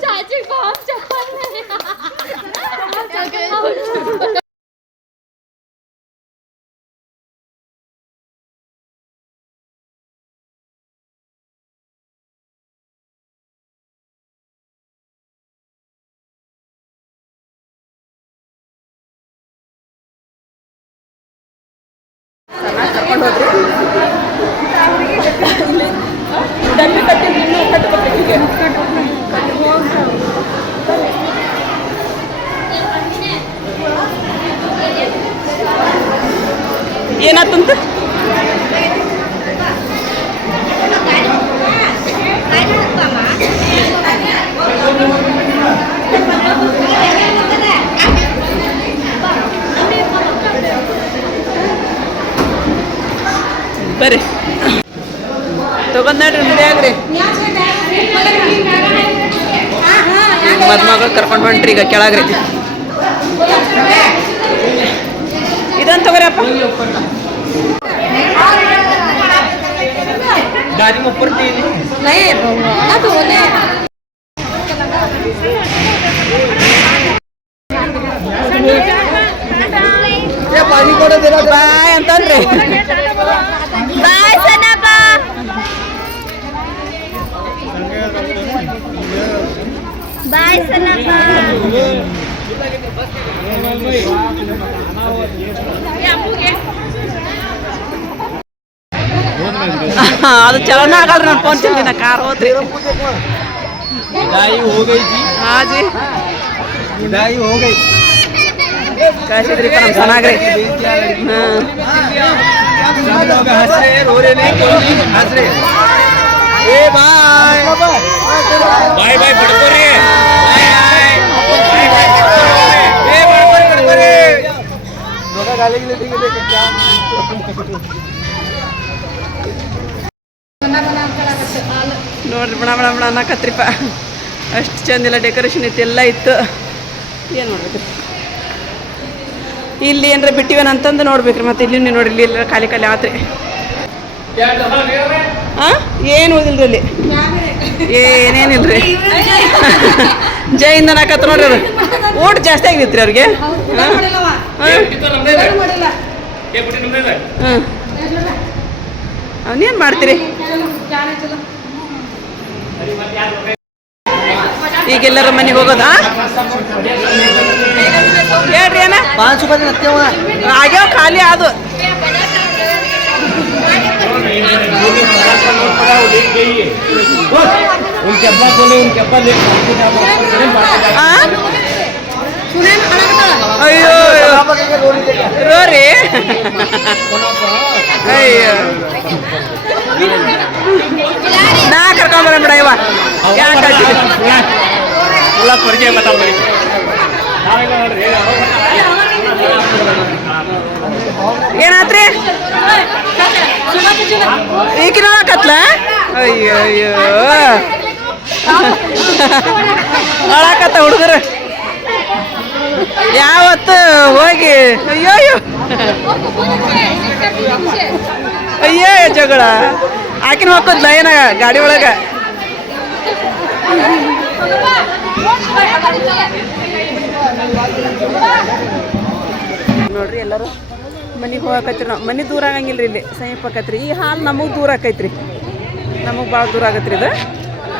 चाची बहुत चप्पल ಕರ್ಕೊಂಡು ಹೋದ್ರಿ ಡಬ್ಬಿ ಕಟ್ಟಿ ಕಟ್ಟಬೇಕೀಗ ಏನಾತಂತ ಬರ್ರಿ ತಗೊಂಡ್ ನೋಡ್ರಿ ರೆಡಿ ಆಗ್ರಿ ಮದ್ಮಗಳು ಕರ್ಕೊಂಡು ಹೊಂಟ್ರಿ ಈಗ ಕೆಳಗ್ರಿ ಇದೊಂದು ತಗೋರಪ್ಪ गाड़ी में ऊपर नहीं तो बोले ये पानी को दे रहा बाय ಅಂತಂದ್ರೆ बाय सनಪ್ಪ बाय सनप्ಪ ಅದು ಚಲನ ಆಗಲ್ರಿ ನಾನು ಫೋನ್ ಚಲ್ದಿನ कार ಹೋದ್ರಿ विदाई हो गई जी। हाँ जी विदाई हो गई। कैसे तरीका हम सनाग्रे सब लोग हंस रहे रो रहे नहीं कोई नहीं हंस रहे। ए बाय बाय बाय बड़कोरे बाय बाय ए बाय बड़कोरे दोनों गाली के लिए ठीक है क्या ನೋಡ್ರಿ ಬಣ ಬಣ ಬಣ ಅನ್ನಕತ್ರಿಪ್ಪ ಅಷ್ಟು ಚಂದಿಲ್ಲ ಡೆಕೋರೇಷನ್ ಇತ್ತು ಎಲ್ಲ ಇತ್ತು ಏನು ಮಾಡ್ಬೇಕು ಇಲ್ಲಿ ಏನಾರ ಬಿಟ್ಟಿವೇನಂತಂದು ನೋಡ್ಬೇಕ್ರಿ ಮತ್ತೆ ಇಲ್ಲಿ ನೋಡ್ರಿ ಇಲ್ಲಿ ಎಲ್ಲ ಖಾಲಿ ಖಾಲಿ ಆತ್ರಿ ಹಾಂ ಏನು ಓದಿಲ್ರಿ ಇಲ್ಲಿ ಏನೇನಿಲ್ರಿ ಜೈಯಿಂದ ನಾಕತ್ತ ನೋಡ್ರಿ ಅದು ಊಟ ಜಾಸ್ತಿ ಆಗಿತ್ತು ಅವ್ರಿಗೆ ಹಾಂ ಅವನೇನು ಮಾಡ್ತೀರಿ ಈಗೆಲ್ಲರ ಮನೆಗೆ ಹೋಗೋದಾ ಹೇಳ್ರಿ ಏನ ಆಗ್ಯಾವ ಖಾಲಿ ಅದು ಅಯ್ಯೋ ರೋರಿ ಅಯ್ಯೋ ನಾ ಕರ್ಕೊಂಬರ ಬಿಡ ಇವ ಏನಾತ್ರಿ ಈಕಿನ ಕತ್ಲ ಅಯ್ಯೋ ಅಯ್ಯೋ ಅಳಾಕತ್ತ ಹುಡುಗರು ಯಾವತ್ತು ಹೋಗಿ ಅಯ್ಯೋ ಅಯ್ಯೋ ಅಯ್ಯೋ ಜಗಳ ಆಕಿನ ಹೋಗೋದ್ಲ ಏನ ಗಾಡಿ ಒಳಗೆ ನೋಡ್ರಿ ಎಲ್ಲರೂ ಮನೆಗೆ ಹೋಗಕತ್ರಿ ನಾವು ಮನೆ ದೂರ ಆಗಂಗಿಲ್ಲ ರೀ ಇಲ್ಲಿ ಸಮೀಪ ಆಕತ್ರಿ ಈ ಹಾಲು ನಮಗೆ ದೂರ ಆಕೈತ್ರಿ ನಮಗೆ ಭಾಳ ದೂರ ಆಗತ್ರಿ ಇದು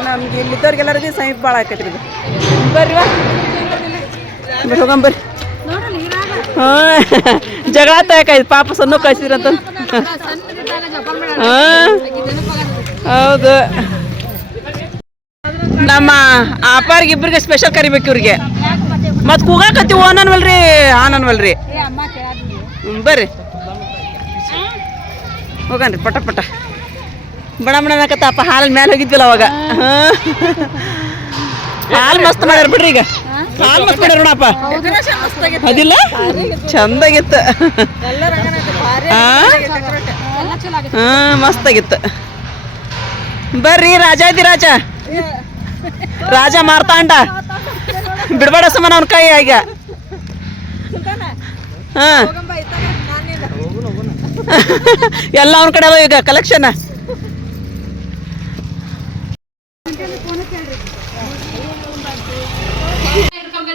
ನಮ್ಗೆ ಇಲ್ಲಿದ್ದವ್ರಿಗೆಲ್ಲರಿಗೂ ಸಮೀಪ ಭಾಳ ಆಕೈತ್ರಿ ಇದು ಬರ್ರಿ ಬರ್ರಿ ಹೋಗಂಬರ್ರಿ ಹಾಂ ಜಗಳ ತಾಕಾಯ್ತು ಪಾಪ ಸಣ್ಣ ಕಳ್ಸಿದ್ರಂತ ಹಾಂ ಹೌದು ನಮ್ಮ ಅಪ್ಪಾರಿಗೆ ಇಬ್ಬರಿಗೆ ಸ್ಪೆಷಲ್ ಕರಿಬೇಕು ಇವ್ರಿಗೆ ಮತ್ತು ಕೂಗಾಕತ್ತೀವಿ ಓನನ್ವಲ್ರಿ ಆನನ್ವಲ್ರಿ ಬರ್ರಿ ಹೋಗನ್ರಿ ಪಟ ಪಟ ಬಣ ಬಣ ಅನ್ನಕತ್ತಪ್ಪ ಹಾಲು ಮೇಲೆ ಹೋಗಿದ್ವಿಲ್ಲ ಅವಾಗ ಹಾಲು ಮಸ್ತ್ ಮಾಡ್ಯಾರ ಬಿಡ್ರಿ ಈಗ ಹಾಲು ಮಸ್ತ್ ಮಾಡ್ಯಾರ ನೋಡಪ್ಪ ಅದಿಲ್ಲ ಚಂದಾಗಿತ್ತು ಹಾಂ ಮಸ್ತ್ ಆಗಿತ್ತು ಬರ್ರಿ ರಾಜಾದಿ ರಾಜ ರಾಜ ಮಾರ್ತಾಂಡ ಬಿಡ್ಬೇಡ ಸುಮ್ಮನೆ ಅವನ ಕೈ ಈಗ ಹಾಂ ಎಲ್ಲ ಅವನ ಕಡೆ ಅದಾವ ಈಗ ಕಲೆಕ್ಷನ್.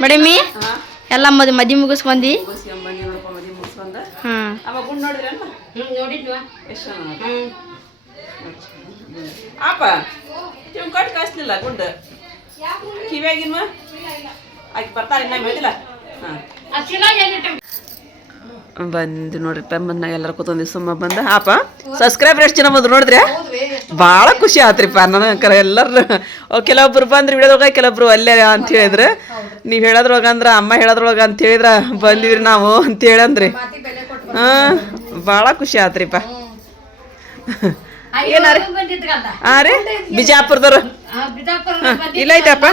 ಮೇಡಮ್ಮಿ ಎಲ್ಲ ಮದಿ ಮುಗಿಸ್ಕೊಂಡಿ. ಹಾಂ ಆಪ ಕಟ್ ಕಳಿಸ್ಲಿಲ್ಲ ಗುಂಡು ಕಿವ್ಯಾಗಿನ್ವ ಆಕೆ ಬರ್ತಾರೆ ಇನ್ನ ಮೇದಿಲ್ಲ. ಹಾಂ ಬಂದು ನೋಡ್ರಿ ಬಂದ ಎಲ್ಲರೂ ಕೂತೊಂದು ಸುಮ್ಮ ಬಂದ ಆಪ ಸಬ್ಸ್ಕ್ರೈಬರ್ ಎಷ್ಟು ಜನ ಬಂದ್ರು ನೋಡಿದ್ರೆ ಭಾಳ ಖುಷಿ ಆತ್ರಿಪ್ಪ ನನಗೆ. ಎಲ್ಲರೂ ಕೆಲವೊಬ್ರು ಬಂದ್ರೆ ವಿಡಿಯೋದೊಳಗೆ ಕೆಲವೊಬ್ರು ಅಲ್ಲೇ ಅಂತ ಹೇಳಿದ್ರೆ ನೀವು ಹೇಳೋದ್ರೊಳಗೆ ಅಂದ್ರೆ ಅಮ್ಮ ಹೇಳೋದ್ರೊಳಗೆ ಅಂತ ಹೇಳಿದ್ರೆ ಬಂದಿವ್ರಿ ನಾವು ಅಂತ ಹೇಳಂದ್ರಿ. ಹಾಂ ಭಾಳ ಖುಷಿ ಆತ್ರಿಪ್ಪ. ಏನಾರ ಹಾಂ ರೀ ಬಿಜಾಪುರದವ್ರು ಇಲ್ಲ ಐತಪ್ಪ.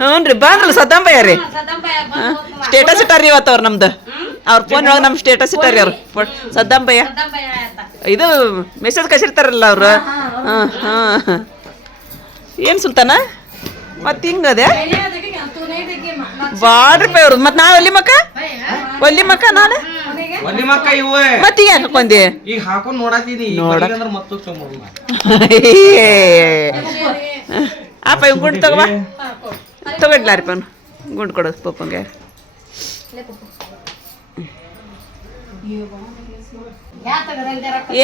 ಹ್ಞೂ ರೀ ಬಂದ್ರಲ್ಲ ಸದ್ದಾಂಬಯ್ಯ ರೀ ಸ್ಟೇಟಸ್ ಇಟ್ಟಾರ್ರಿ ಇವತ್ತು ಅವ್ರು ನಮ್ದು ಅವ್ರ ಫೋನ್ ಒಳಗೆ ನಮ್ಮ ಸ್ಟೇಟಸ್ ಇಟ್ಟಾರ್ರಿ ಅವ್ರು ಸದ್ದಾಂಬಯ್ಯ ಇದು ಮೆಸೇಜ್ ಕಳಿಸಿರ್ತಾರಲ್ಲ ಅವರು. ಹಾಂ ಹಾಂ ಏನು ಸುಲ್ತಾನ ಮತ್ತು ಹಿಂಗದೆ ಬಾಡ್ರಿ ಪೈ ಅವ್ರು ಮತ್ತು ನಾವು ಒಲ್ಲಿ ಮಕ್ಕ ನಾನು ಮತ್ತೆ ಈಗ ಹಾಕೊಂಡೆ ಈಗ ಹಾಕೊಂಡ್ ನೋಡಾತೀನಿ ಅಪ್ಪ ಇವ್ ಗುಂಡು ತಗೋಬಾ ತಗೊಡ್ಲಾರಿಪ್ಪ ಅವ್ನು ಗುಂಡು ಕೊಡೋದು ಪಪ್ಪಂಗೆ.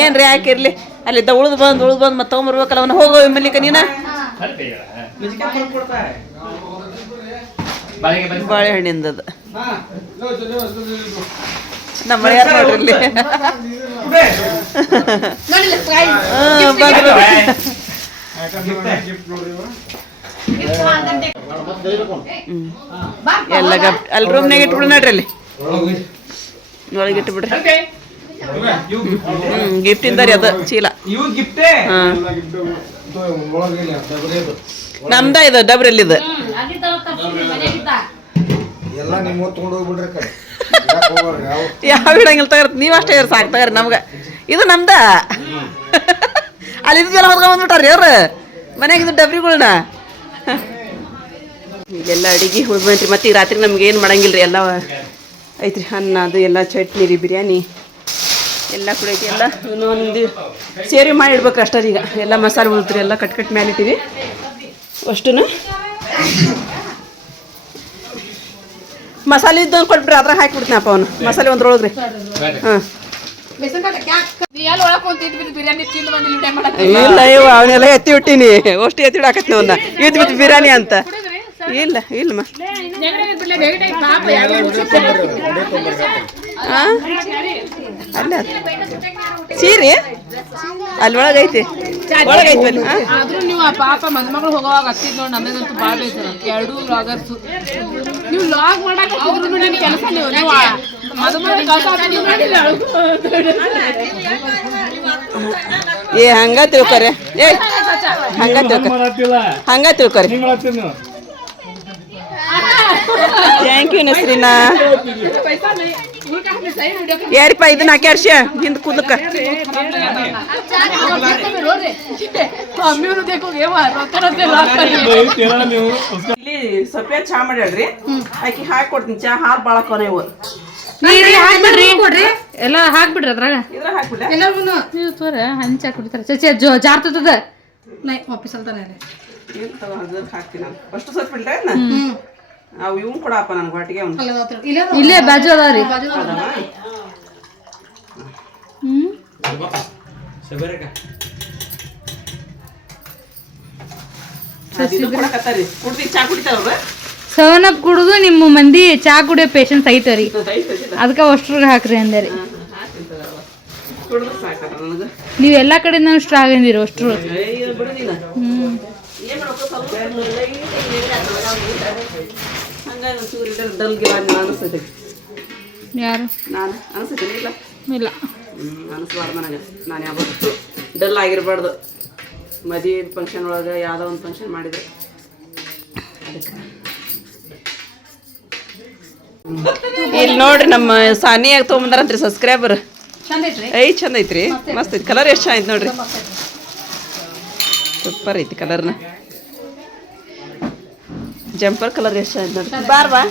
ಏನ್ರಿ ಯಾಕಿರ್ಲಿ ಅಲ್ಲಿದ್ದ ಉಳ್ದು ಬಂದು ಮತ್ತೆ ತೊಗೊಂಬರ್ಬೇಕಲ್ಲ ಅವನು ಹೋಗೋ ಮಲ್ಲಿಕ ನೀನ ಬಾಳೆಹಣ್ಣಿಂದದ ನಮ್ಮ ಮಳೆ ಯಾರು ನೋಡ್ರಿ ಎಲ್ಲ ಅಲ್ಲಿ ರೂಮ್ನಾಗ ಇಟ್ಬಿಡು ನೋಡ್ರಿ ಅಲ್ಲಿ ಒಳಗೆ ಇಟ್ಬಿಡ್ರಿ. ಗಿಫ್ಟಿಂದ ರೀ ಅದು ಚೀಲ. ಹಾಂ ನಮ್ದ ಇದು ಡಬ್ರಿಲ್ಲಿದು ಯಾವ ಹಿಡಂಗಿಲ್ಲ ತಗರ್ ನೀವು ಅಷ್ಟೇ ಸಾಕು ತಗರಿ ನಮ್ಗೆ ಇದು ನಮ್ದ. ಅಲ್ಲಿ ಇದೆಲ್ಲ ಹೊತ್ಕೊಂಡ್ ಬಂದ್ಬಿಟ್ಟಾರ್ರಿ ಅವ್ರು ಮನ್ಯಾಗಿದ್ದು ಡಬ್ರಿಗಳ್ನ. ಇಲ್ಲೆಲ್ಲ ಅಡಿಗೆ ಹೋಗ್ಬೇನ್ರಿ ಮತ್ತೆ ಈಗ ರಾತ್ರಿ ನಮ್ಗೆ ಏನು ಮಾಡಂಗಿಲ್ಲ ರೀ ಎಲ್ಲ ಐತ್ರಿ. ಅನ್ನ ಅದು ಎಲ್ಲ ಚಟ್ನಿ ರೀ ಬಿರಿಯಾನಿ ಎಲ್ಲ ಕೂಡ ಐತಿ. ಎಲ್ಲ ಇನ್ನೊಂದು ಸೇರಿ ಮಾಡಿ ಇಡ್ಬೇಕ್ರಿ ಅಷ್ಟೇ ಈಗ ಎಲ್ಲ ಮಸಾಲೆ ಉಳ್ತ್ರಿ ಎಲ್ಲ ಕಟ್ ಮೇಲೆ ಇಟ್ಟಿವಿ ಅಷ್ಟು. ಮಸಾಲೆ ಇದ್ದೊಂದು ಕೊಟ್ಬಿಟ್ರಿ ಅದ್ರಾಗ ಹಾಕಿಬಿಡ್ತೀನಿ ಅಪ್ಪ ಅವನು ಮಸಾಲೆ ಒಂದ್ರೊಳಗ್ರಿ. ಹಾಂ ಇಲ್ಲ ಇವ ಅವನ್ನೆಲ್ಲ ಎತ್ತಿ ಬಿಟ್ಟೀನಿ ಅಷ್ಟು ಎತ್ತಿ ಬಿಡಾಕತ್ತಿ ಅವನ್ನ ಇದ್ದು ಬಿತ್ತು ಬಿರಿಯಾನಿ ಅಂತ. ಇಲ್ಲ ಇಲ್ಲಮ್ಮ ಅಲ್ಲ ಸೀರೆ ಅಲ್ಲಿ ಒಳಗೈತಿ ಒಳಗೈತಿ ಅಲ್ಲಿ. ನೀವು ಪಾಪ ಮದುಮಗಳು ಹೋಗೋವಾಗ ಹತ್ತಿದ್ ನೋಡಿ ನಮಗಂತೂ ಭಾಳ ಬೇಸರ. ಎರಡೂ ವ್ಲಾಗರ್ಸ್ ನೀವು ವ್ಲಾಗ್ ಮಾಡಕ್ಕೆ ಕೆಲಸ ನೀವು ಏ ಹಂಗ ತಿಳ್ಕೊರಿ ಏ ಹಂಗ ತಿಳ್ಕೊರಿ. Thank you ನಸ್ರೀನಾ. ಯಾರಿಪ್ಪ ಇದನ್ನ ಹಾಕಿ ಅರ್ಷ ಹಿಂದ್ ಕೂದಲಕ್ಕ ಇಲ್ಲಿ ಸ್ವಲ್ಪ ಚಹಾ ಮಾಡ್ಯಾಳ್ರಿ ಆಕಿ ಹಾಕಿ ಕೊಡ್ತೀನಿ. ಚಹಾ ಹಾಲು ಭಾಳ ಕೊನೆ ಇವು ಎಲ್ಲ ಹಾಕ್ಬಿಡ್ರಿ ಅದ್ರಾಗ ಇದ್ರ ಹಾಕ್ಬಿಡ್ಲ ನೀವು ತೋರ ಹಂಚ ಕುಡಿತಾರೆ ಜಾರ್ತದ ವಾಪಸ್ ಅಲ್ತಾನೆ ಹಾಕ್ತೀನಿ ನಾನು ಫಸ್ಟ್ ಸ್ವಲ್ಪ ಬಿಡ್ರೆ ಅವು ಇವ್ ಕೊಡಪ್ಪ ನನ್ಗೆ ಒಟ್ಟಿಗೆ ಅವ್ನು ಇಲ್ಲೇ ಬಾಜು ಅದಾವ್ರಿ. ಕುಡ್ದಿ ಚಾ ಕುಡಿತಾವ್ರ ಸೆವೆನ್ ಅಪ್ ಕುಡಿದು ನಿಮ್ಮ ಮಂದಿ ಚಾ ಕುಡಿಯೋ ಪೇಷನ್ಸ್ ಐತರಿ ಅದಕ್ಕೆ ಅಷ್ಟ್ರಾಗ ಹಾಕ್ರಿ ಅಂದೇರಿ. ನೀವು ಎಲ್ಲಾ ಕಡೆ ನಾವು ಸ್ಟ್ರಾಗ್ ಅಂದಿರಿ ಅಷ್ಟ್ರು. ಯಾರು ನಾನು ಅನಿಸ್ತೇನೆ ಇಲ್ಲ ಇಲ್ಲ ಅನಿಸ್ಬಾರ್ದು ನನಗೆ. ನಾನು ಯಾವತ್ತೂ ಡಲ್ ಆಗಿರ್ಬಾರ್ದು. ಮದುವೆ ಫಂಕ್ಷನ್ ಒಳಗೆ ಯಾವುದೋ ಒಂದು ಫಂಕ್ಷನ್ ಮಾಡಿದ್ರೆ ಅದಕ್ಕೆ. ಇಲ್ಲಿ ನೋಡ್ರಿ ನಮ್ಮ ಸಾನಿಯಾಗ ತೊಗೊಂಬಂದಾರಂತ್ರಿ ಸಬ್ಸ್ಕ್ರೈಬರ್. ಚಂದ ಐತ್ರಿ ಮಸ್ತ್ ಐತಿ ಕಲರ್ ಎಷ್ಟು ಚಂದ ಐತಿ ನೋಡ್ರಿ ಸೂಪರ್ ಐತಿ ಕಲರ್ನ. ಜಂಪರ್ ಕಲರ್ ಎಷ್ಟು ನೋಡಿ ಬಾರ್ ಬಾ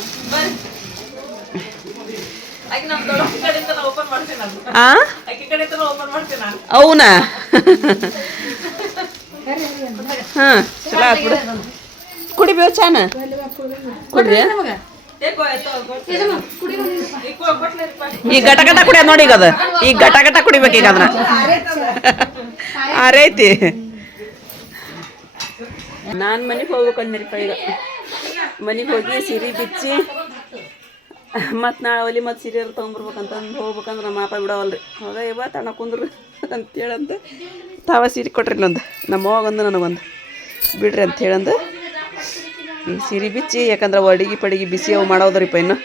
ಅವನಾ ಹಾಂ ಚಲೋ ಆತ್ ಬಿಡು ಕುಡಿಬೇವು ಚಾನ ಕುಡ್ರಿ ಈ ಗಟ ಗಟ ಕುಡಿಯೋದು ನೋಡಿ ಈಗ ಅದು ಈಗ ಗಟ ಗಟ ಕುಡಿಬೇಕು ಈಗ ಅದನ್ನ ಆರೈತಿ ನಾನು ಮನೆಗೆ ಹೋಗ್ಬೇಕಂದ್ರಿಪ್ಪ ಈಗ ಮನೆಗೆ ಹೋಗಿ ಸೀರೆ ಬಿಚ್ಚಿ ಮತ್ತು ನಾಳೆ ಒಲಿ ಮತ್ತು ಸೀರೆ ತೊಗೊಂಬರ್ಬೇಕಂತಂದು ಹೋಗ್ಬೇಕಂದ್ರೆ ನಮ್ಮ ಅಪ್ಪ ಬಿಡವಲ್ರಿ ಹೋಗ ಇವ ತಣ್ಣ ಕುಂದ್ರು ಅಂತೇಳಂದು ತಾವ ಸೀರೆ ಕೊಟ್ರಿ ಇಲ್ಲೊಂದು ನಮ್ಮ ಹೋಗಂದು ನನಗೊಂದು ಬಿಡ್ರಿ ಅಂತ ಹೇಳಂದು ಈ ಸೀರೆ ಬಿಚ್ಚಿ ಯಾಕಂದ್ರೆ ಅಡಿಗೆ ಪಡಿಗೆ ಬಿಸಿ ಅವು ಮಾಡೋದ್ರಿಪ್ಪ ಇನ್ನು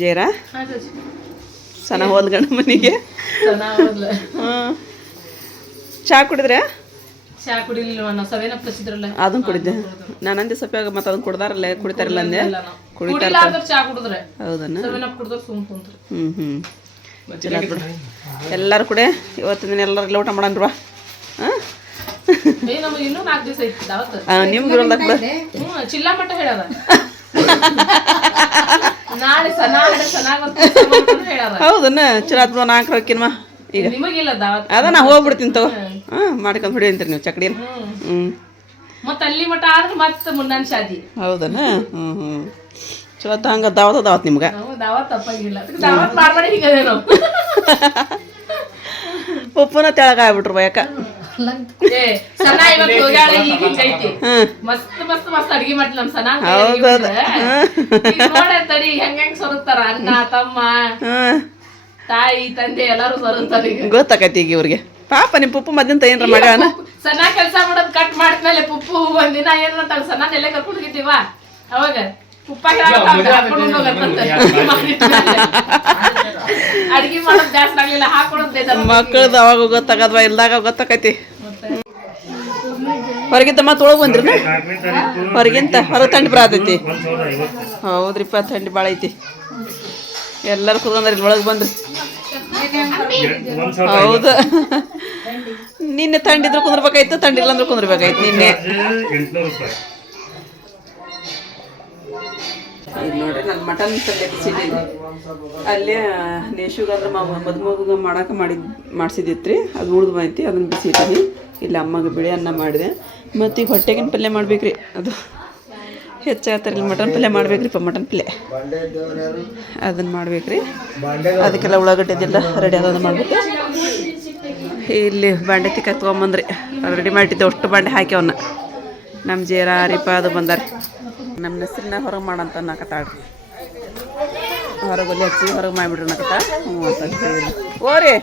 ಜೇರಾ ಸಣ್ಣ ಹೋದ್ ಗಂಡ ಮನೆಗೆ ಹಾಂ ಚಹಾ ಕುಡಿದ್ರೆ ಚಾ ಕುಡಿಲಿಲ್ಲ ನಾವು ಸವೇನ ಪ್ರಸಿದ್ರಲ್ಲ ಅದನ್ನ ಕುಡಿದ್ದೆ ನಾನು ಅಂದೆ ಸಪ್ಯಾಗ ಮತ್ತೆ ಅದನ್ನ ಕುಡ್ದಾರಲ್ಲ ಕುಡಿತಾರಲ್ಲ ಅಂದೆ ಕುಡಿತಾರ ಚಾ ಕುಡಿದ್ರೆ ಹೌದನ್ನ ಸವೇನ ಕುಡಿದ್ರೆ ಸುಮ್ ಕುಂತ್ರು ಚಲೋ ಬಿಡು ಎಲ್ಲರೂ ಕೂಡ ಇವತ್ತಿನ ದಿನ ಎಲ್ಲರೂ ಊಟ ಮಾಡನ್ವಾ ಹಾಂ ನಮಗೆ ಇನ್ನೂ 4 ದಿವಸ ಐತಿ ದಾವತ್ ನಿಮ್ಗೆ ಇರೋಲ್ದಾಗ ಬಿಡು ಚಿಲ್ಲಾ ಮಟ್ಟ ಹೇಳದ ನಾಳೆ ಹೌದನ್ನ ಚಲೋ ಆತ್ ಬಿಡು 4 ರೊಕ್ಕಿನ್ವಾ ಈಗ ನಿಮಗಿಲ್ಲ ದಾವತ್ ಅದ ನಾ ಹೋಗ್ಬಿಡ್ತೀನಿ ತಗೋ ಹಾಂ ಮಾಡ್ಕೊಂಡು ಹೊಡಿ ಅಂತೀರಿ ನೀವು ಚಕಡಿನ ಮತ್ತೆ ಅಲ್ಲಿ ಮಟ್ಟ ಆದ್ರೆ ಮತ್ತೆ ಮುನ್ನಾನ್ ಶಾದಿ ಹೌದನ ಚಲೋ ಹಂಗ ದಾವತ್ ನಿಮ್ಗೆ ದಾವತ್ ತಪ್ಪಾಗಿಲ್ಲ ದಾವತ್ ಮಾಡ್ಬೇಡಿ ಹೀಗದೇನೋ ಉಪ್ಪುನ ತೆಳಗ ಆಗ್ಬಿಟ್ರು ಯಾಕ ಸಣ್ಣ ಇವತ್ತು ಹೋಗ್ಯಾಳ ಈಗ ಹಿಂಗೈತಿ ಮಸ್ತ್ ಮಸ್ತ್ ಮಸ್ತ್ ಅಡ್ಗಿ ಮಾಡ್ತಿ ನಮ್ ಸಣ್ಣ ನೋಡತ್ತಡಿ ಹೆಂಗ್ ಸೊರಗ್ತಾರ ಅಣ್ಣ ತಮ್ಮ ತಾಯಿ ತಂದೆ ಎಲ್ಲಾರು ಸೊರಗ್ತಾರ ಗೊತ್ತಾಕೈತಿ ಈಗ ಇವ್ರಿಗೆ ಪಾಪ ನಿಮ್ ಪುಪ್ಪು ಮದ್ದಂತ ಏನ್ರ ಮಾಡ್ಯಾನ ಸಣ್ಣ ಕೆಲ್ಸ ಮಾಡೋದ್ ಕಟ್ ಮಾಡಿದ್ಮೇಲೆ ಪುಪ್ಪು ಒಂದಿನ ಏನಂತ ಸಣ್ಣ ನೆಲೆ ಕರ್ಕೊಂಡು ಹೋಗಿದ್ದೀವ ಅವಾಗ ಪುಪ್ಪ ಅಡ್ಗಿ ಮಾಡೋದ್ ಜಾಸ್ತಿ ಆಗ್ಲಿಲ್ಲ ಹಾಕೊಳೋದ್ ಮಕ್ಕಳದ ಅವಾಗ ಗೊತ್ತಾಗದ್ವಾ ಇಲ್ದಾಗ ಗೊತ್ತಾಕೈತಿ ಹೊರಗಿಂತ ಮತ್ತೆ ಒಳಗೆ ಬಂದ್ರಿ ಹೊರಗಿಂತ ಹೊರಗೆ ಥಂಡಿ ಬರತೈತಿ ಹೌದ್ರಿಪ್ಪ ಥಂಡಿ ಭಾಳ ಐತಿ ಎಲ್ಲರೂ ಕುತ್ಕೊಂಡ್ರಿ ಒಳಗೆ ಬಂದ್ರಿ ಹೌದು ನಿನ್ನೆ ಥಂಡಿದ್ರು ಕುಂದ್ರಬೇಕಾಯ್ತು ಥಂಡಿ ಇಲ್ಲ ಅಂದ್ರೆ ಕುಂದ್ರಬೇಕಾಯ್ತು ನಿನ್ನೆ ಈಗ ನೋಡ್ರಿ ನಾನು ಮಟನ್ ಪಲ್ಯ ಬಿಸಿದ್ದೀನಿ ಅಲ್ಲೇ ನೇಶುಗಾದ್ರೆ ಮದುಮಗ ಮಾಡಿಸಿದಿತ್ರಿ ಅದು ಉಳ್ದು ಬಂದೈತಿ ಅದನ್ನು ಬಿಸಿದ್ದೀನಿ ಇಲ್ಲಿ ಅಮ್ಮಗೆ ಬಿಳಿ ಅನ್ನ ಮಾಡಿದೆ ಮತ್ತು ಈಗ ಹೊಟ್ಟೆಗಿನ ಪಲ್ಯ ಮಾಡ್ಬೇಕ್ರಿ ಅದು ಹೆಚ್ಚಾಗ್ತಾರೆ ಇಲ್ಲಿ ಮಟನ್ ಪಲ್ಯ ಮಾಡ್ಬೇಕ್ರಿಪ್ಪ ಮಟನ್ ಪಲ್ಯ ಅದನ್ನು ಮಾಡ್ಬೇಕ್ರಿ ಅದಕ್ಕೆಲ್ಲ ಉಳ್ಳಾಗಡ್ಡೆದೆಲ್ಲ ರೆಡಿ ಆಗೋದು ಮಾಡ್ಬೇಕು ಇಲ್ಲಿ ಬಾಂಡೆ ತಿಕ್ಕ ತೊಗೊಂಬಂದ್ರಿ ಅದು ರೆಡಿ ಮಾಡಿಟ್ಟಿದ್ದೆ ಅಷ್ಟು ಬಾಂಡೆ ಹಾಕಿ ಅವನ್ನ ನಮ್ಮ ಜೇರ ರೀಪ ಅದು ಬಂದಾರೆ ನಮ್ಮ ಹೆಸ್ರನ್ನ ಹೊರಗೆ ಮಾಡಂತ ಅನ್ನಕತ್ತಾಳ್ರಿ ಹೊರಗೆ ಒಲೆ ಹಚ್ಚಿ ಹೊರಗೆ ಮಾಡಿಬಿಡ್ರಿ ಅನ್ನಕತ್ತ ಹ್ಞೂ ಅಂತ ಹೇಳಿ ಓರಿ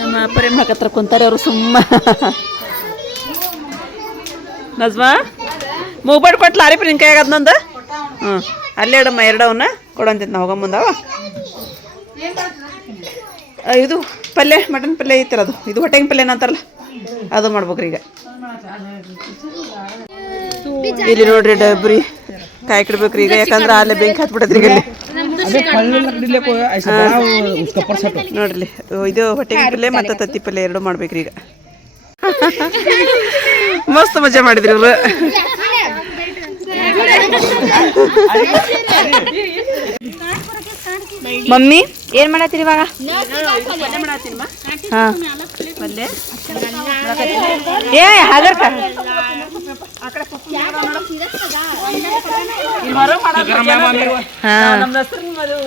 ನಮ್ಮ ಪ್ರೇಮ್ ಹಾಕತ್ರ ಕುಂತಾರೆ ಅವರು ಸುಮ್ಮ ನಜ್ಮಾ ಮೂಗ್ಬಾಡ್ ಕೊಟ್ಲ ಆರಿಪ್ಪ ನಿನ್ನ ಕೈಯಾಗ ನಂದು ಹ್ಞೂ ಅಲ್ಲೇ ಇಡಮ್ಮ ಎರಡವನ್ನ ಕೊಡಂತಿತ್ತು ನಾ ಹೋಗಂಬಂದವ ಇದು ಪಲ್ಯ ಮಟನ್ ಪಲ್ಯ ಐತಿರ ಅದು ಇದು ಹೊಟ್ಟೆಗಿನ ಪಲ್ಯ ಅಂತಾರಲ್ಲ ಅದು ಮಾಡ್ಬೇಕ್ರಿ ಈಗ ಇಲ್ಲಿ ನೋಡ್ರಿ ಡಬ್ರಿ ಕಾಯಿ ಕಿಡ್ಬೇಕ್ರಿ ಈಗ ಯಾಕಂದ್ರೆ ಅಲ್ಲೇ ಬೆಂಕಿ ಹತ್ಬಿಡತ್ರಿ ಇಲ್ಲಿ ನೋಡ್ರಿ ಇದು ಹೊಟ್ಟೆಗಿನ ಪಲ್ಯ ಮತ್ತು ತತ್ತಿ ಪಲ್ಯ ಎರಡು ಮಾಡ್ಬೇಕ್ರಿ ಈಗ ಮಸ್ತ್ ಮಜಾ ಮಾಡಿದ್ರಿ ಇವ್ರು ಮಮ್ಮಿ ಏನ್ ಮಾಡತ್ತೀರಿ ಇವಾಗ ಹಾಂ ಏ ಹಾಗರ್ಕ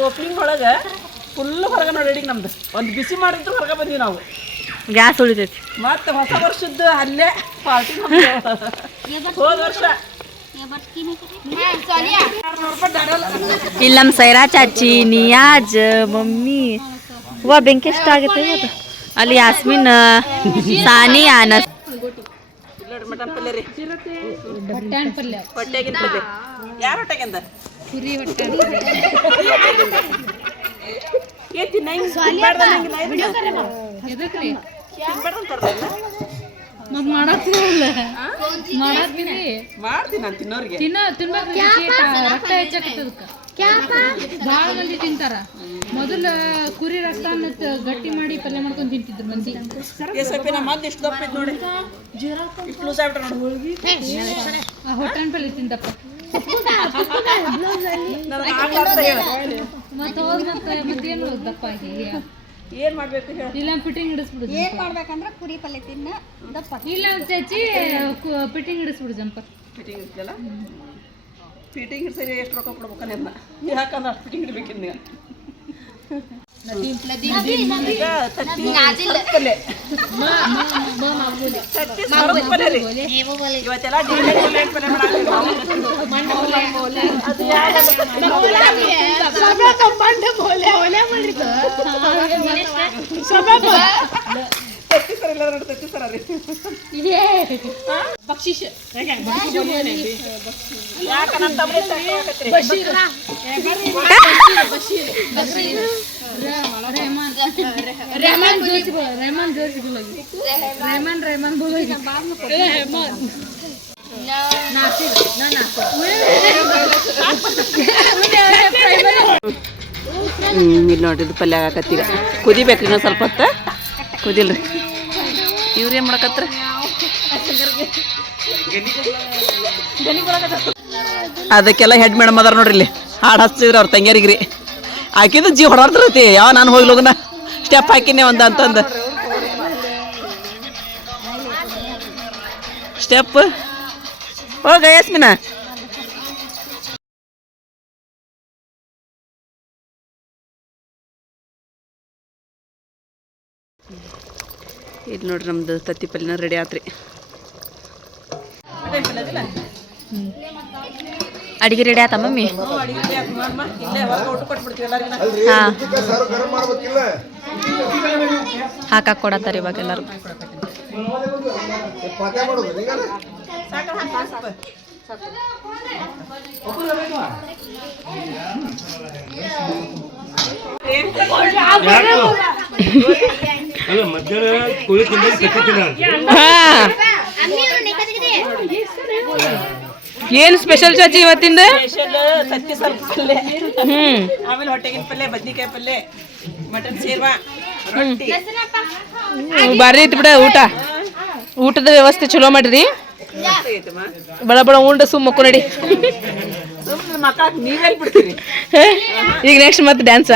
ಓಪನಿಂಗ್ ಒಳಗೆ ಫುಲ್ ಹೊರಗೆ ನೋಡಿ ನಮ್ದು ಒಂದು ಬಿಸಿ ಮಾಡಿದ್ರು ಹೊರಗೆ ಬಂದ್ವಿ ನಾವು ಗ್ಯಾಸ್ ಉಳಿತೈತಿ ಮತ್ತೆ ಹೊಸ ವರ್ಷದ್ದು ಅಲ್ಲೇ ಪಾರ್ಟಿ ಹೋದ ವರ್ಷ ಇಲ್ಲಿ ನಮ್ಮ ಸೈರಾ ಚಾಚಿ ನಿಯಾಜ್ ಮಮ್ಮಿ ವಾ ಬೆಂಕಿ ಎಷ್ಟು ಆಗೈತೆ ಇವತ್ತು ಅಲ್ಲಿ ಯಾಸ್ಮಿನ್ ಸಾನಿ ಆನಸ್ ಮಟನ್ ಪಲ್ಯ ರೀ ಹೊಟ್ಟೆಗಿನ ಪಲ್ಯ ಯಾರು ಹೊಟ್ಟೆಗಿಂದ ಮಾಡ್ತೀನಿ ನಾನು ತಿನ್ನೋರಿಗೆ ರಕ್ತ ಹೆಚ್ಚಾಕತ್ತದಕ್ಕ ಭಾಳ ಮಂದಿ ತಿಂತಾರ ಮೊದಲ ಕುರಿ ರಸ ಮತ್ತು ಗಟ್ಟಿ ಮಾಡಿ ಪಲ್ಯ ಮಾಡ್ಕೊಂಡು ತಿಂತಿದ್ರು ಮಂದಿ. ಸ್ವಲ್ಪ ಮತ್ತೆ ಇಷ್ಟು ದಪ್ಪ ಇತ್ತು ನೋಡಿ, ಇಷ್ಟು ಲೂಸ್ ಆಗ್ಬಿಟ್ರೆ ನೋಡಿ. ಹೊಟ್ಟೆನ ಪಲ್ಯ ತಿಂತಪ್ಪ. ಮತ್ತೆ ಹೋಗಿ ಮತ್ತೇನು ದಪ್ಪ ಆಗಿ ಏನು ಮಾಡಬೇಕು ಇಲ್ಲ ಫಿಟ್ಟಿಂಗ್ ಹಿಡಿಸ್ಬಿಡುದು. ಏನ್ ಮಾಡ್ಬೇಕಂದ್ರೆ ಕುರಿ ಪಲ್ಯ ತಿನ್ನ ದಪ್ಪ ಇಲ್ಲ ಚಚ್ಚಿ ಫಿಟ್ಟಿಂಗ್ ಹಿಡಿಸ್ಬಿಡು ಜಂಪರ್. ಫಿಟ್ಟಿಂಗ್ ಇರ್ತಲ್ಲ, ಫಿಟ್ಟಿಂಗ್ ಸರಿ ಎಷ್ಟು ರೊಕ್ಕ ಕೊಡ್ಬೇಕು ನಿಮ್ಮ ನೀವು ಹಾಕಂದ್ರೆ ಅಷ್ಟು ಫಿಟ್ಟಿಂಗ್ ಇಡ್ಬೇಕಿಲ್ಲ ನೀವು. ಈಗ ತತ್ತಿ ಪಲ್ಯ, ತತ್ತಿ ಸರ್ಪ್ ಪಲ್ಯ ರೀ. ಇವತ್ತೆಲ್ಲ ಡಿಫ್ರೆಂಟ್ ಪಲ್ಯ ಮಾಡಾಕ್ತೀವಿ ನಾವು. ಅದು ತತ್ತಿ ಸರ್ ಇಲ್ಲ ನೋಡಿ, ತತ್ತಿ ಸರ ರೀ. ಬಕ್ಷಿಷ ಯಾಕೆ ನಮ್ಮ ತಮ್ಮ ಸಾಕಾಗತ್ರಿ ರೆಹಮಾನ್ ಜೋಶಿ ರೆಹಮಾನ್ ಬೋಲೋ ಇಲ್ಲಿ ನೋಡ್ರಿ ಇದು ಪಲ್ಯ ಆಗಕತ್ತೀಗ ಕುದಿಬೇಕ್ರಿ ಇನ್ನೊಂದು ಸ್ವಲ್ಪ ಹೊತ್ತು ಕುದಿಲ್ರಿ. ಇವ್ರೇನು ಮಾಡಕತ್ರ ಅದಕ್ಕೆಲ್ಲ ಹೆಡ್ ಮೇಡಮ್ ಅದಾರ ನೋಡ್ರಿ ಇಲ್ಲಿ ಹಾಡು ಹಚ್ಚಿದ್ರಿ ಅವ್ರ ತಂಗಿಯರಿಗೆ ರೀ. ಹಾಕಿದ್ದು ಜೀವ ಹೊಡಾಡ್ತಿರತಿ ಯಾವ ನಾನು ಹೋಗಿ ಹೋಗನ ಸ್ಟೆಪ್ ಹಾಕಿನೇ ಒಂದು ಅಂತಂದು ಸ್ಟೆಪ್ ಹೋಗ ಯಸ್ಮಿನ. ಇದು ನೋಡ್ರಿ ನಮ್ದು ತತ್ತಿ ಪಲ್ಯನ ರೆಡಿ ಆತ್ರಿ. ಅಡಿಗೆ ರೆಡಿ ಆತ ಮಮ್ಮಿ? ಹಾಕಾಕ್ ಕೊಡತ್ತಾರ ಇವಾಗ ಎಲ್ಲರೂ. ಏನು ಸ್ಪೆಷಲ್ ಚಾಚಿ ಇವತ್ತಿಂದ? ತತ್ತಿ ಸ್ವಲ್ಪ ಪಲ್ಯ, ಆಮೇಲೆ ಹೊಟ್ಟೆಗಿನ ಪಲ್ಯ, ಬದ್ನಿಕಾಯಿ ಪಲ್ಯ, ಮಟನ್ ಸೇರ್ವಾ, ರೊಟ್ಟಿ. ಬಾರಿ ಐತಿ ಬಿಡ ಊಟ. ಊಟದ ವ್ಯವಸ್ಥೆ ಚಲೋ ಮಾಡ್ರಿ. ಬಡ ಬಡ ಉಂಡು ಸುಮ್ಮ ಮಕ್ಕು ನಡಿ. ಮಕ್ಕಳ ನೀವೆಲ್ಲಿ ಬಿಡ್ತೀರಿ ಈಗ ನೆಕ್ಸ್ಟ್ ಮತ್ತೆ ಡ್ಯಾನ್ಸ್.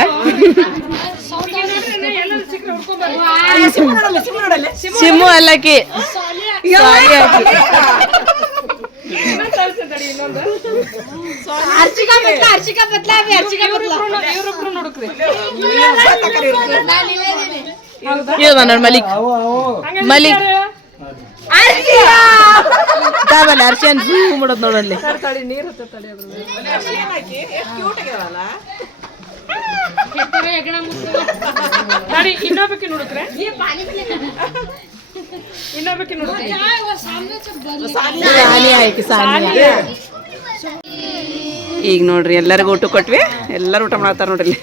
ಸಿಮ್ಮು ಅಲ್ಲಕಿ ಮಲಿಕ್ ಮಲಿಕ್ ಕಾವಲ್ಲ ಅರ್ಶನ್ ಜೂ ಮಾಡೋದು ನೋಡಲ್ಲಿ. ಈಗ ನೋಡ್ರಿ ಎಲ್ಲರಿಗೂ ಊಟ ಕೊಟ್ವಿ, ಎಲ್ಲರೂ ಊಟ ಮಾಡ್ತಾರ ನೋಡ್ರಿ.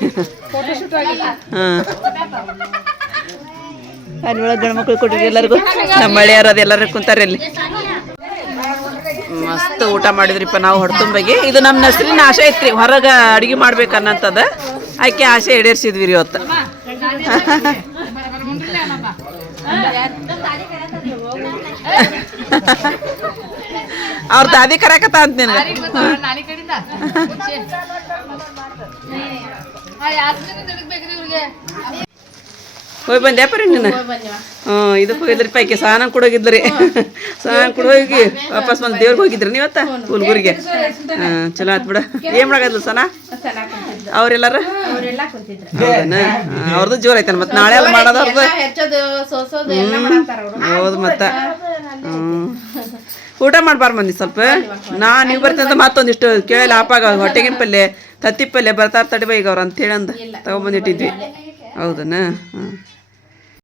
ಹಾಂ ಅದ್ರೊಳಗೆ ಗಂಡು ಮಕ್ಳು ಕೊಟ್ರಿ ಎಲ್ಲರಿಗೂ. ನಮ್ಮ ಮಳೆಯಾರ ಅದೆಲ್ಲರೂ ಕುಂತಾರೆ ಅಲ್ಲಿ. ಮಸ್ತ್ ಊಟ ಮಾಡಿದ್ರಿಪ್ಪ ನಾವು ಹೊಡ್ತುಂಬಾಗಿ. ಇದು ನಮ್ಮ ನಸ್ರಿನ ಆಸೆ ಐತ್ರಿ, ಹೊರಗೆ ಅಡುಗೆ ಮಾಡ್ಬೇಕು ಅನ್ನಂತದ. ಆಕೆ ಆಸೆ ಈಡೇರಿಸಿದ್ವಿ ರೀ ಇವತ್ತು. ಅವ್ರ ದಾದಿ ಕರೆಕತ್ತ ಅಂತ ನಿನಗೆ. ಹೋಗಿ ಬಂದ್ಯಾಪ ರೀ ನೀನು? ಇದಕ್ಕೆ ಹೋಗಿದ್ರಿಪ್ಪ, ಆಕೆ ಸ್ನಾನ ಕೊಡೋಗಿದ್ರಿ. ಸ್ನಾನ ಕೊಡ ಹೋಗಿ ವಾಪಸ್ ಬಂದು ದೇವ್ರಿಗೆ ಹೋಗಿದ್ರಿ ನೀವತ್ತ ಹುಲ್ಗೂರಿಗೆ. ಹಾಂ ಚಲೋ ಆತ್ ಬಿಡ. ಏನು ಮಾಡಾಗದ್ಲು ಸನ ಅವ್ರೆಲ್ಲಾರ? ಹೌದನ? ಅವ್ರದ್ದು ಜೋರ್ ಐತನ ಮತ್ತೆ ನಾಳೆ ಎಲ್ಲ ಮಾಡೋದು ಅವ್ರದ್ದು. ಹೌದು ಮತ್ತೆ. ಊಟ ಮಾಡ್ಬಾರ ಮಂದಿ ಸ್ವಲ್ಪ. ನೀವು ಬರ್ತೀನಿ ಮತ್ತೊಂದಿಷ್ಟು ಕೇಳಿ ಆಪಾಗ ಹೊಟ್ಟೆಗಿನ ಪಲ್ಯ, ತತ್ತಿ ಪಲ್ಯ ಬರ್ತಾರ ತಡಿಬ ಈಗ ಅವ್ರು ಅಂತೇಳಿ ಅಂದ ತಗೊಂಬಂದಿಟ್ಟಿದ್ವಿ. ಹೌದನ? ಹಾಂ